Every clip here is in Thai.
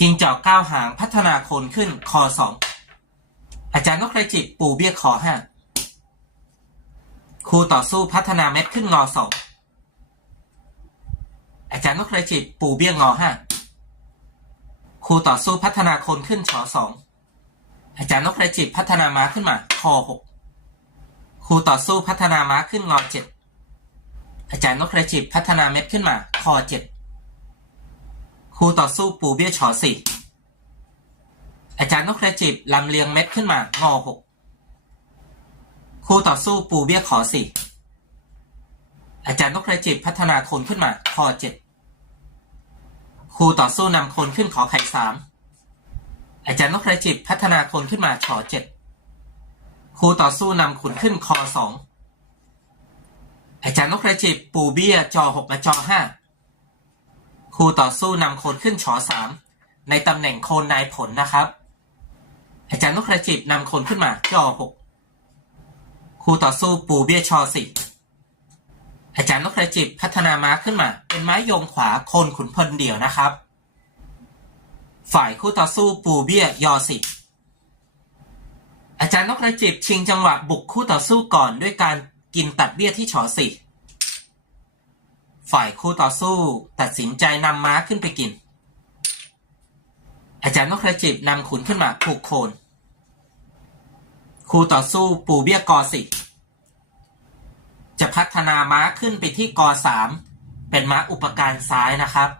จิงจอกเก้าหางพัฒนาคนขึ้นคอสองอาจารย์นกกระจิบปูเบี้ยคอห้าครูต่อสู้พัฒนาเม็ดขึ้นงอสองอาจารย์นกกระจิบปูเบี้ยงอห้าครูต่อสู้พัฒนาคนขึ้นชอสองอาจารย์นกกระจิบพัฒนาม้าขึ้นมาคอหกครูต่อสู้พัฒนาม้าขึ้นงอเจ็ดอาจารย์นกกระจิบพัฒนาเม็ดขึ้นมาคอเจ็ด ครูต่อสู้ปูเบี้ยชอสี่อาจารย์นกกระจิบลำเลียงเม็ดขึ้นมางอหกครูต่อสู้ปูเบี้ยขอสี่อาจารย์นกกระจิบพัฒนาคนขึ้นมาคอเจ็ดครูต่อสู้นำคนขึ้นขอไข่สามอาจารย์นกกระจิบพัฒนาคนขึ้นมาชอเจ็ดครูต่อสู้นำขุนขึ้นคอสองอาจารย์นกกระจิบปูเบี้ยจอหกมาจอห้า ครูต่อสู้นำคนขึ้นชอสามในตำแหน่งโคนนายผลนะครับ อาจารย์นกกระจิบนำคนขึ้นมาจอหกครูต่อสู้ปูเบี้ยชอสี่อาจารย์นกกระจิบพัฒนาม้าขึ้นมา เป็นไม้ยงขวาโคนขุนพลเดี่ยวนะครับ ฝ่ายคู่ต่อสู้ปูเบี้ยยอสี่อาจารย์นกกระจิบชิงจังหวะบุกคู่ต่อสู้ก่อนด้วยการกินตัดเบี้ยที่ชอสี่ ฝ่ายคู่ต่อสู้ ตัดสินใจนำม้าขึ้นไปกิน อาจารย์นกกระจิบนำขุนขึ้นมาผูกโคนครูต่อสู้ปูเบี้ยกอสี่จะพัฒนาม้าขึ้นไปที่กอสามเป็นม้าอุปการซ้ายนะครับ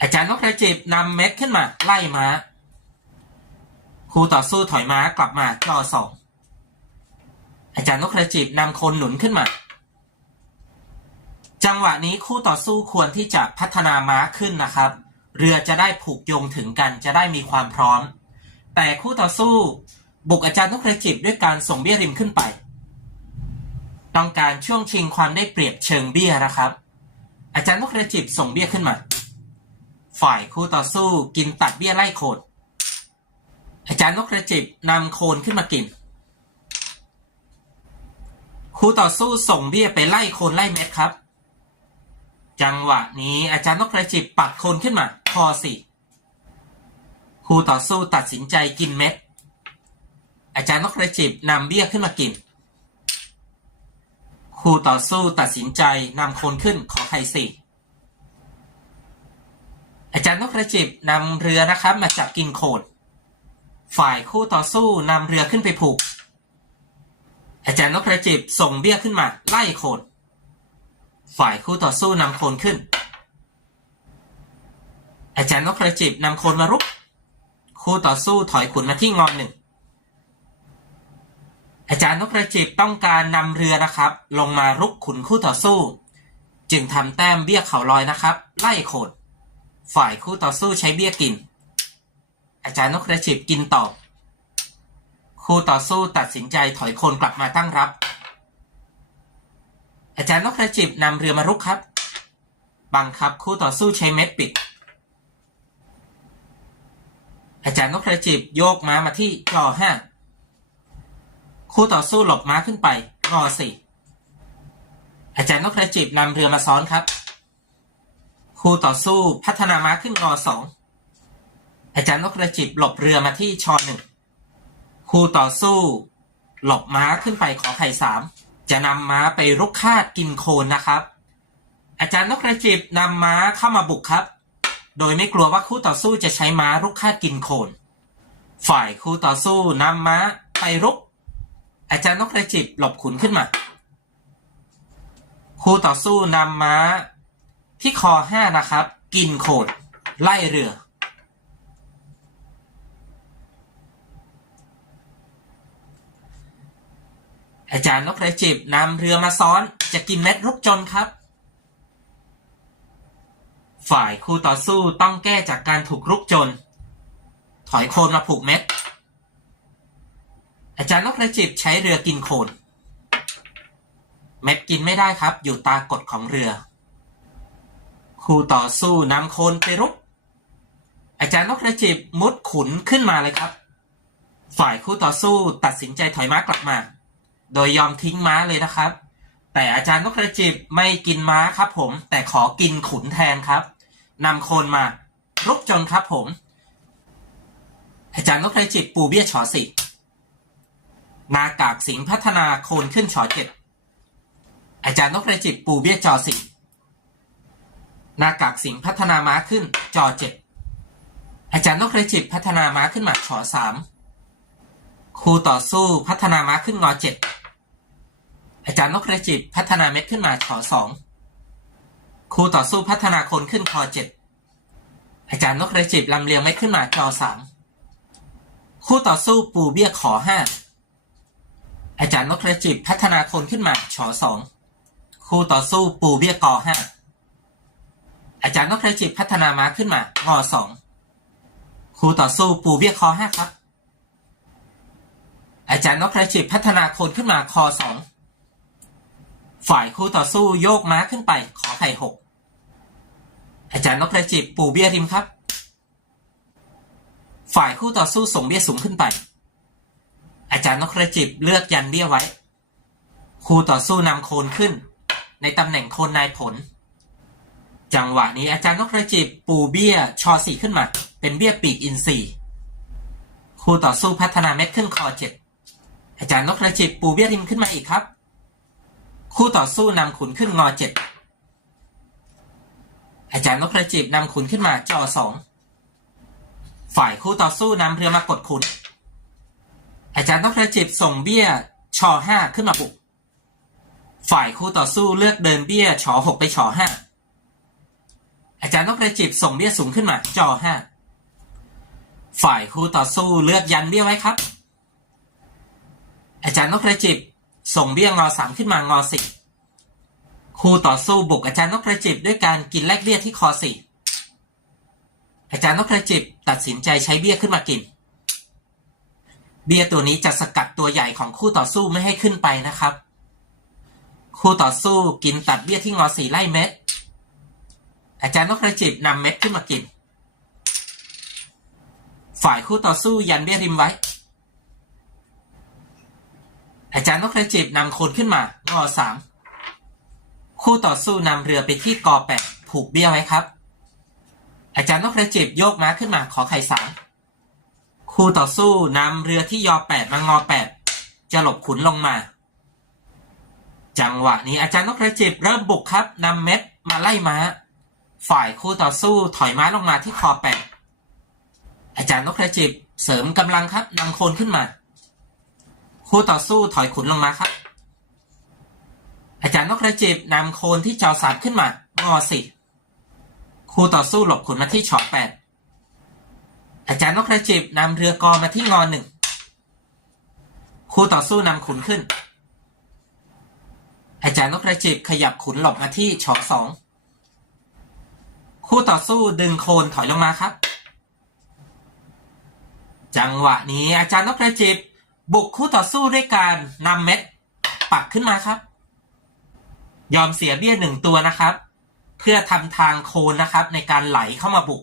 อาจารย์นกกระจิบนำเม็ดขึ้นมาไล่ม้าครูต่อสู้ถอยม้ากลับมาจอสองอาจารย์นกกระจิบนำคนหนุนขึ้นมา จังหวะนี้คู่ต่อสู้ควรที่จะพัฒนาม้าขึ้นนะครับ เรือจะได้ผูกโยงถึงกันจะได้มีความพร้อม แต่คู่ต่อสู้บุกอาจารย์นกกระจิบด้วยการส่งเบี้ยริมขึ้นไป ต้องการช่วงชิงความได้เปรียบเชิงเบี้ยนะครับ อาจารย์นกกระจิบส่งเบี้ยขึ้นมา ฝ่ายคู่ต่อสู้กินตัดเบี้ยไล่โคนอาจารย์นกกระจิบนำโคนขึ้นมากิน คู่ต่อสู้ส่งเบี้ยไปไล่โคนไล่เม็ดครับ จังหวะนี้อาจารย์นกกระจิบปัดโคนขึ้นมาคอสี่คู่ต่อสู้ตัดสินใจกินเม็ด อาจารย์นกกระจิบนำเบี้ยขึ้นมากินคู่ต่อสู้ตัดสินใจนำโคนขึ้นขอไข่สี่อาจารย์นกกระจิบนำเรือนะครับมาจับกินโคนฝ่ายคู่ต่อสู้นำเรือขึ้นไปผูก อาจารย์นกกระจิบส่งเบี้ยขึ้นมาไล่โคน ฝ่ายคู่ต่อสู้นำโคนขึ้น อาจารย์นกกระจิบนำโคนมารุก คู่ต่อสู้ถอยขุนมาที่งอนหนึ่ง อาจารย์นกกระจิบต้องการนำเรือนะครับ ลงมารุกขุนคู่ต่อสู้ จึงทำแต้มเบี้ยเขาลอยนะครับ ไล่โคนฝ่ายคู่ต่อสู้ใช้เบี้ยกิน อาจารย์นกกระจิบกินต่อ คู่ต่อสู้ตัดสินใจถอยโคนกลับมาตั้งรับ อาจารย์นกกระจิบนำเรือมารุกครับ บังคับคู่ต่อสู้ใช้เม็ดปิด อาจารย์นกกระจิบโยกม้ามาที่จอห้าคู่ต่อสู้หลบม้าขึ้นไปงอสี่อาจารย์นกกระจิบนำเรือมาซ้อนครับ คู่ต่อสู้พัฒนาม้าขึ้นงอสองอาจารย์นกกระจิบหลบเรือมาที่ชอหนึ่งคู่ต่อสู้ หลบม้าขึ้นไปขอไข่สาม จะนำม้าไปรุกคาดกินโคนนะครับ อาจารย์นกกระจิบนำม้าเข้ามาบุกครับ โดยไม่กลัวว่าคู่ต่อสู้จะใช้ม้ารุกคาดกินโคน ฝ่ายคู่ต่อสู้นำม้าไปรุก อาจารย์นกกระจิบหลบขุนขึ้นมาคู่ต่อสู้นำม้าที่คอห้านะครับ กินโคนไล่เรือ อาจารย์นกกระจิบนำเรือมาซ้อน จะกินเม็ดรุกจนครับ ฝ่ายคู่ต่อสู้ต้องแก้จากการถูกรุกจน ถอยโคนมาผูกเม็ด อาจารย์นกกระจิบใช้เรือกินโคน เม็ดกินไม่ได้ครับ อยู่ตากฎของเรือ คู่ต่อสู้นำโคนไปรุก อาจารย์นกกระจิบมุดขุนขึ้นมาเลยครับ ฝ่ายคู่ต่อสู้ตัดสินใจถอยม้ากลับมา โดยยอมทิ้งม้าเลยนะครับ แต่อาจารย์นกกระจิบไม่กินม้าครับผม แต่ขอกินขุนแทนครับนำโคนมารุกจนครับผม อาจารย์นพจิตปูเบี้ยชอสี่นากากสิงพัฒนาโคนขึ้นชอเจ็ดอาจารย์นพจิตปูเบี้ยจอสี่นากากสิงพัฒนาม้าขึ้นจอเจ็ดอาจารย์นพจิตพัฒนาม้าขึ้นมาชอสามครูต่อสู้พัฒนาม้าขึ้นงอเจ็ด อาจารย์นพจิตพัฒนาเม็ดขึ้นมาชอสองครูต่อสู้พัฒนาคนขึ้นคอเจ็ดอาจารย์นกกระจิบลำเลียงเม็ดขึ้นมาจอสามคู่ต่อสู้ปูเบี้ยขอห้าอาจารย์นกกระจิบพัฒนาคนขึ้นมาชอสองคู่ต่อสู้ปูเบี้ยกอห้าอาจารย์นกกระจิบพัฒนาม้าขึ้นมางอสองคู่ต่อสู้ปูเบี้ยคอห้าครับ อาจารย์นกกระจิบพัฒนาคนขึ้นมาคอสอง ฝ่ายคู่ต่อสู้โยกม้าขึ้นไป ขอไข่หกอาจารย์นพประจิบปูเบี้ยริมครับ ฝ่ายคู่ต่อสู้ส่งเบี้ยสูงขึ้นไป อาจารย์นพประจิบเลือกยันเบี้ยไว้ คู่ต่อสู้นำโคนขึ้น ในตำแหน่งโคนนายผล จังหวะนี้อาจารย์นพประจิบปูเบี้ยชอสี่ขึ้นมา เป็นเบี้ยปีกอินทรีคู่ต่อสู้พัฒนาเม็ดขึ้นคอเจ็ดอาจารย์นพประจิบปูเบี้ยริมขึ้นมาอีกครับ คู่ต่อสู้นำขุนขึ้นงอเจ็ดอาจารย์นพประจิบนำขุนขึ้นมาจอสองฝ่ายคู่ต่อสู้นำเรือมากดขุน อาจารย์นพประจิบส่งเบี้ยชอห้าขึ้นมาบุก ฝ่ายคู่ต่อสู้เลือกเดินเบี้ยชอหกไปชอห้าอาจารย์นพประจิบส่งเบี้ยสูงขึ้นมาจอห้าฝ่ายคู่ต่อสู้เลือกยันเบี้ยไว้ครับ อาจารย์นพประจิบ ส่งเบี้ยงอสามขึ้นมางอสิบคู่ต่อสู้บุกอาจารย์นกกระจิบด้วยการกินแลกเบี้ยที่คอสี่อาจารย์นกกระจิบตัดสินใจใช้เบี้ยขึ้นมากิน เบี้ยตัวนี้จะสกัดตัวใหญ่ของคู่ต่อสู้ไม่ให้ขึ้นไปนะครับ คู่ต่อสู้กินตัดเบี้ยที่งอสี่ไล่เม็ด อาจารย์นกกระจิบนำเม็ดขึ้นมากิน ฝ่ายคู่ต่อสู้ยันเบี้ยริมไว้ อาจารย์นกกระจิบนำโคนขึ้นมางอสามคู่ต่อสู้นำเรือไปที่กอแปดผูกเบี้ยวไว้ครับ อาจารย์นกกระจิบโยกม้าขึ้นมาขอไข่สามคู่ต่อสู้นำเรือที่ยอแปดมางอแปดจะหลบขุนลงมา จังหวะนี้อาจารย์นกกระจิบเริ่มบุกครับนำเม็ดมาไล่ม้า ฝ่ายคู่ต่อสู้ถอยม้าลงมาที่คอแปดอาจารย์นกกระจิบเสริมกำลังครับนำโคนขึ้นมา คู่ต่อสู้ถอยขุนลงมาครับ อาจารย์นกกระจิบนำโคนที่จอสามขึ้นมางอสี่คู่ต่อสู้หลบขุนมาที่ช็อตแปดอาจารย์นกกระจิบนำเรือกอมาที่งอหนึ่งคู่ต่อสู้นำขุนขึ้น อาจารย์นกกระจิบขยับขุนหลบมาที่ช็อตสองคู่ต่อสู้ดึงโคนถอยลงมาครับ จังหวะนี้อาจารย์นกกระจิบ บุกคู่ต่อสู้ด้วยการนำเม็ดปักขึ้นมาครับ ยอมเสียเบี้ยหนึ่งตัวนะครับ เพื่อทำทางโคนนะครับ ในการไหลเข้ามาบุก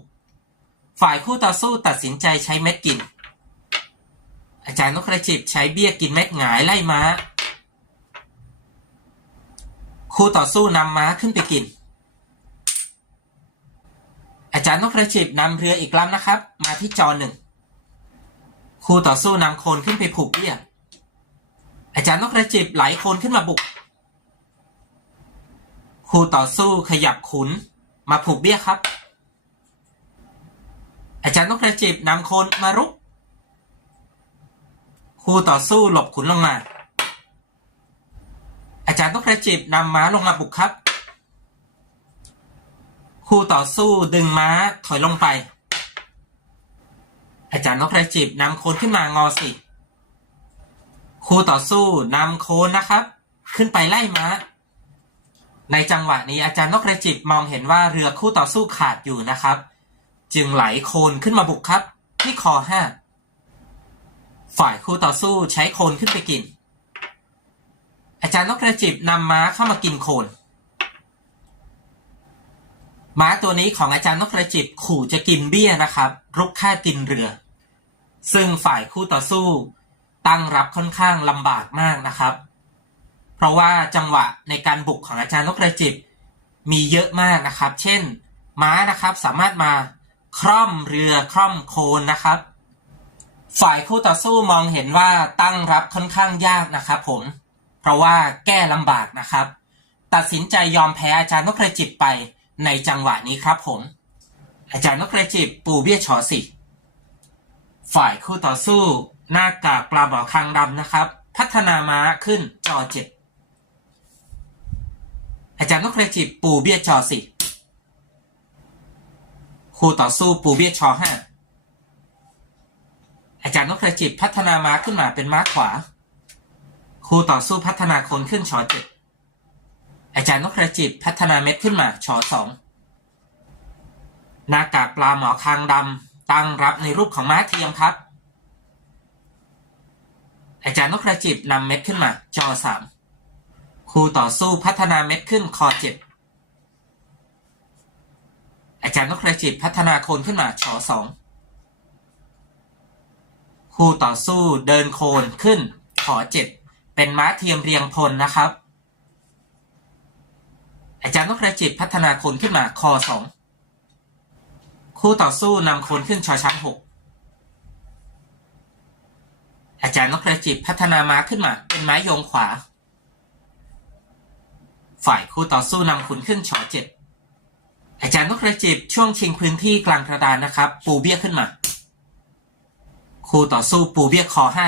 ฝ่ายคู่ต่อสู้ตัดสินใจใช้เม็ดกิน อาจารย์นกกระจิบใช้เบี้ยกินเม็ดหงายไล่ม้า คู่ต่อสู้นำม้าขึ้นไปกิน อาจารย์นกกระจิบนำเรืออีกลำนะครับ มาที่จอหนึ่ง คู่ต่อสู้นำโคนขึ้นไปผูกเบี้ยอาจารย์นกกระจิบไหลโคนขึ้นมาบุก คู่ต่อสู้ขยับขุนมาผูกเบี้ยครับ อาจารย์นกกระจิบนำโคนมารุก คู่ต่อสู้หลบขุนลงมา อาจารย์นกกระจิบนำม้าลงมาบุกครับ คู่ต่อสู้ดึงม้าถอยลงไป อาจารย์นกกระจิบนำโคนขึ้นมางอสิคู่ต่อสู้นำโคนนะครับ ขึ้นไปไล่ม้า ในจังหวะนี้อาจารย์นกกระจิบมองเห็นว่าเรือคู่ต่อสู้ขาดอยู่นะครับ จึงไหลโคนขึ้นมาบุกครับ ที่คอห้าฝ่ายคู่ต่อสู้ใช้โคนขึ้นไปกิน อาจารย์นกกระจิบนำม้าเข้ามากินโคน ม้าตัวนี้ของอาจารย์นกกระจิบขู่จะกินเบี้ยนะครับ รุกฆ่ากินเรือ ซึ่งฝ่ายคู่ต่อสู้ตั้งรับค่อนข้างลำบากมากนะครับ เพราะว่าจังหวะในการบุกของอาจารย์นกกระจิบมีเยอะมากนะครับ เช่น ม้านะครับสามารถมาคร่อมเรือคร่อมโคนนะครับ ฝ่ายคู่ต่อสู้มองเห็นว่าตั้งรับค่อนข้างยากนะครับผม เพราะว่าแก้ลำบากนะครับ ตัดสินใจยอมแพ้อาจารย์นกกระจิบไป ในจังหวะนี้ครับผม อาจารย์นกกระจิบปูเบี้ยชอสิ ฝ่ายคู่ต่อสู้ หน้ากากปลาบ่อคางดำนะครับ พัฒนาม้าขึ้นจอเจ็ดอาจารย์นกกระจิบปูเบี้ยจอสิคู่ต่อสู้ปูเบี้ยชอห้าอาจารย์นกกระจิบพัฒนาม้าขึ้นมาเป็นม้าขวาคู่ต่อสู้พัฒนาคนขึ้นชอเจ็ด อาจารย์นกกระจิบพัฒนาเม็ดขึ้นมาชอสองหน้ากากปลาหมอคางดำตั้งรับในรูปของม้าเทียมครับ อาจารย์นกกระจิบนำเม็ดขึ้นมาจอสามคู่ต่อสู้พัฒนาเม็ดขึ้นคอเจ็ดอาจารย์นกกระจิบพัฒนาโคนขึ้นมาชอสองคู่ต่อสู้เดินโคนขึ้นขอเจ็ดเป็นม้าเทียมเรียงพลนะครับ อาจารย์นกกระจิบพัฒนาโคนขึ้นมาคอสองคู่ต่อสู้นำโคนขึ้นชอช้างหกอาจารย์นกกระจิบพัฒนาม้าขึ้นมา เป็นไม้ยงขวา ฝ่ายคู่ต่อสู้นำขุนขึ้นชอเจ็ดอาจารย์นกกระจิบช่วงชิงพื้นที่กลางกระดานนะครับ ปูเบี้ยขึ้นมา คู่ต่อสู้ปูเบี้ยคอห้า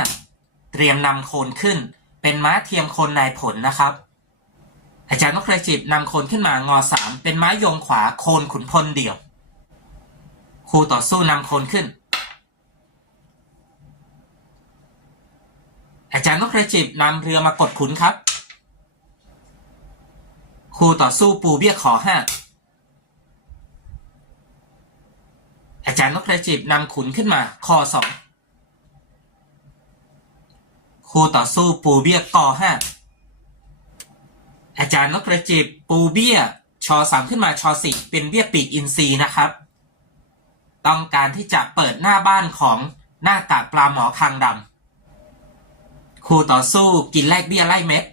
เตรียมนำโคนขึ้น เป็นม้าเทียมโคนนายผลนะครับ อาจารย์นกกระจิบนำโคนขึ้นมางอสามเป็นไม้ยงขวาโคนขุนพลเดี่ยว คู่ต่อสู้นำโคนขึ้น อาจารย์นกกระจิบนำเรือมากดขุนครับ คู่ต่อสู้ปูเบี้ยขอห้าอาจารย์นกกระจิบนำขุนขึ้นมาคอสองคู่ต่อสู้ปูเบี้ยกอห้า อาจารย์นกกระจิบปูเบี้ยชอสามขึ้นมาชอสี่เป็นเบี้ยปีกอินทรีนะครับ ต้องการที่จะเปิดหน้าบ้านของหน้ากากปลาหมอคางดำคู่ต่อสู้กินแลกเบี้ยไล่เม็ด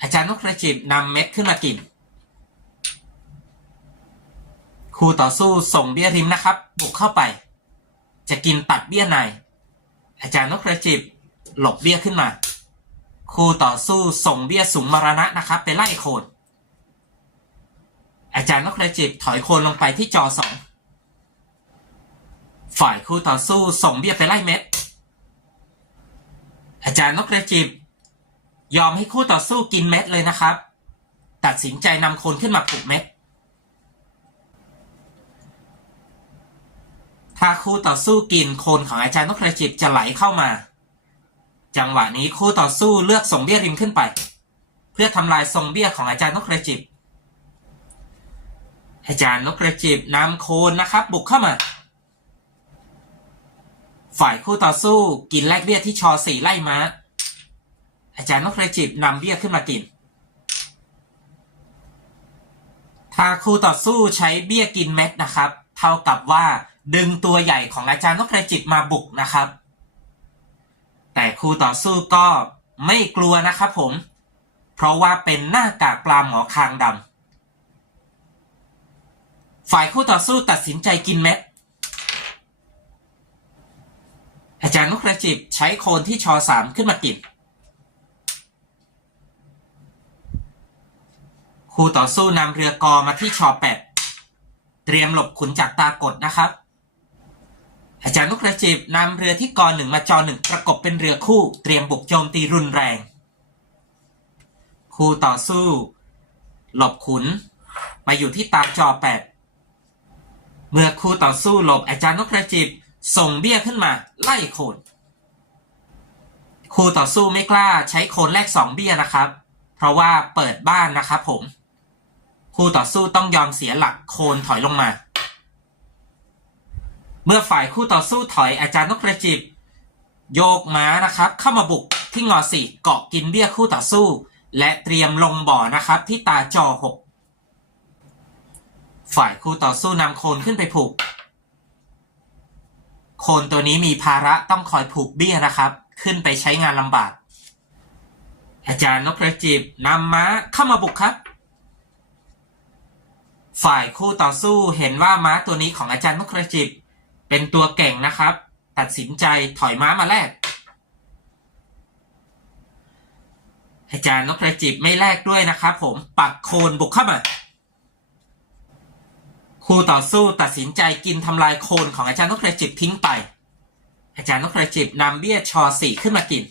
อาจารย์นกกระจิบนำเม็ดขึ้นมากินคู่ต่อสู้ส่งเบี้ยริมนะครับบุกเข้าไป จะกินตัดเบี้ยในอาจารย์นกกระจิบหลบเบี้ยขึ้นมา คู่ต่อสู้ส่งเบี้ยสูงมรณะนะครับไปไล่โคน อาจารย์นกกระจิบถอยโคนลงไปที่จอสองฝ่ายคู่ต่อสู้ส่งเบี้ยไปไล่เม็ด อาจารย์นกกระจิบ ยอมให้คู่ต่อสู้กินเม็ดเลยนะครับ ตัดสินใจนำโคนขึ้นมาปลุกเม็ด ถ้าคู่ต่อสู้กินโคนของอาจารย์นกกระจิบจะไหลเข้ามา จังหวะนี้คู่ต่อสู้เลือกส่งเบี้ยริมขึ้นไป เพื่อทำลายทรงเบี้ยของอาจารย์นกกระจิบ อาจารย์นกกระจิบนำโคนนะครับ บุกเข้ามา ฝ่ายคู่ต่อสู้กินแลกเบี้ยที่ชอสี่ไล่ม้า อาจารย์นกกระจิบนำเบี้ยขึ้นมากิน ถ้าคู่ต่อสู้ใช้เบี้ยกินเม็ดนะครับ เท่ากับว่าดึงตัวใหญ่ของอาจารย์นกกระจิบมาบุกนะครับ แต่คู่ต่อสู้ก็ไม่กลัวนะครับผม เพราะว่าเป็นหน้ากากปลาหมอคางดำฝ่ายคู่ต่อสู้ตัดสินใจกินเม็ดอาจารย์นกกระจิบใช้โคนที่ชอสามขึ้นมากิน คู่ต่อสู้นำเรือกอมาที่ชอแปดเตรียมหลบขุนจากตากดนะครับ อาจารย์นกกระจิบนำเรือที่กอหนึ่งมาจอหนึ่งประกบเป็นเรือคู่เตรียมบุกโจมตีรุนแรง คู่ต่อสู้ หลบขุน มาอยู่ที่ตาจอแปดเมื่อคู่ต่อสู้หลบอาจารย์นกกระจิบส่งเบี้ยขึ้นมา ไล่โคน คู่ต่อสู้ไม่กล้าใช้โคนแรกสองเบี้ยนะครับ เพราะว่าเปิดบ้านนะครับผม คู่ต่อสู้ต้องยอมเสียหลักโคนถอยลงมา เมื่อฝ่ายคู่ต่อสู้ถอยอาจารย์นกกระจิบ โยกม้านะครับ เข้ามาบุกที่งอสี่เกาะกินเบี้ยคู่ต่อสู้ และเตรียมลงบ่อนะครับ ที่ตาจอหกฝ่ายคู่ต่อสู้นำโคนขึ้นไปผูก โคนตัวนี้มีภาระต้องคอยผูกเบี้ยนะครับ ขึ้นไปใช้งานลำบาก อาจารย์นกกระจิบนำม้าเข้ามาบุกครับ ฝ่ายคู่ต่อสู้เห็นว่าม้าตัวนี้ของอาจารย์นกกระจิบ เป็นตัวเก่งนะครับ ตัดสินใจถอยม้ามาแลกอาจารย์นกกระจิบไม่แลกด้วยนะครับผมปักโคนบุกเข้ามาคู่ต่อสู้ตัดสินใจกินทำลายโคนของอาจารย์นกกระจิบทิ้งไป อาจารย์นกกระจิบนำเบี้ยชอสี่ขึ้นมากิน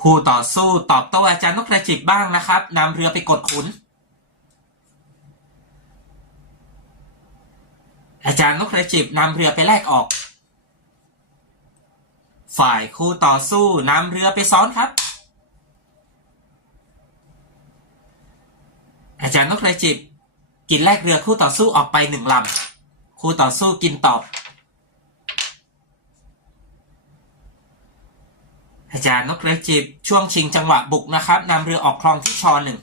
คู่ต่อสู้ตอบโต้อาจารย์นกกระจิบบ้างนะครับนำเรือไปกดขุน อาจารย์นกกระจิบนำเรือไปแลกออก ฝ่ายคู่ต่อสู้นำเรือไปซ้อนครับ อาจารย์นกกระจิบกินแลกเรือคู่ต่อสู้ออกไปหนึ่งลำคู่ต่อสู้กินตอบ อาจารย์นกกระจิบช่วงชิงจังหวะบุกนะครับนำเรือออกคลองที่ชอหนึ่ง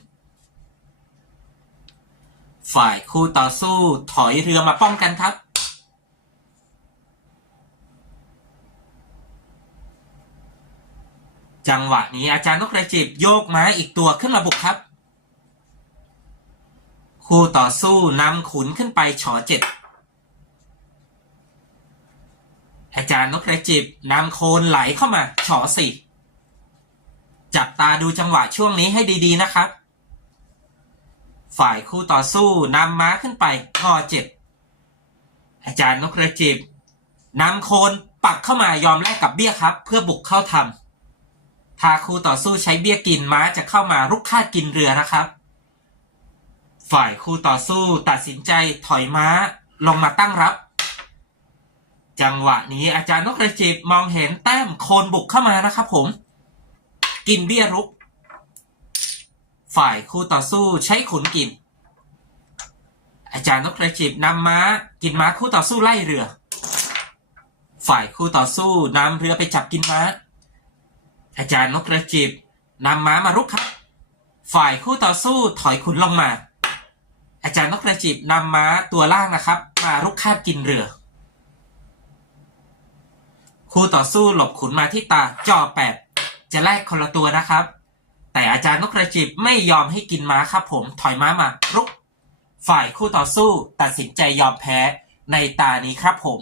ฝ่ายคู่ต่อสู้ถอยเรือมาป้องกันครับ จังหวะนี้อาจารย์นกกระจิบโยกม้าอีกตัวขึ้นมาบุกครับ คู่ต่อสู้นำขุนขึ้นไปฉอเจ็ดอาจารย์นกกระจิบนำโคนไหลเข้ามาฉอสี่จับตาดูจังหวะช่วงนี้ให้ดีๆนะครับ ฝ่ายคู่ต่อสู้นำม้าขึ้นไปงอเจ็ดอาจารย์นกกระจิบนำโคนปักเข้ามายอมแลกกับเบี้ยครับ เพื่อบุกเข้าทำถ้าคู่ต่อสู้ใช้เบี้ยกินม้าจะเข้ามารุกค่ากินเรือนะครับ ฝ่ายคู่ต่อสู้ตัดสินใจถอยม้าลงมาตั้งรับ จังหวะนี้อาจารย์นกกระจิบมองเห็นแต้มโคนบุกเข้ามานะครับผม กินเบี้ยรุก ฝ่ายคู่ต่อสู้ใช้ขุนกิน อาจารย์นกกระจิบนำม้า กินม้าคู่ต่อสู้ไล่เรือ ฝ่ายคู่ต่อสู้นำเรือไปจับกินม้า อาจารย์นกกระจิบนำม้ามารุกครับ ฝ่ายคู่ต่อสู้ถอยขุนลงมา อาจารย์นกกระจิบนำม้าตัวล่างนะครับ มารุกคาบกินเรือ คู่ต่อสู้หลบขุนมาที่ตาจ่อแปดจะแลกคนละตัวนะครับ แต่อาจารย์นกกระจิบไม่ยอมให้กินม้าครับผมถอยม้ามารุก ฝ่ายคู่ต่อสู้ตัดสินใจยอมแพ้ในตานี้ครับผม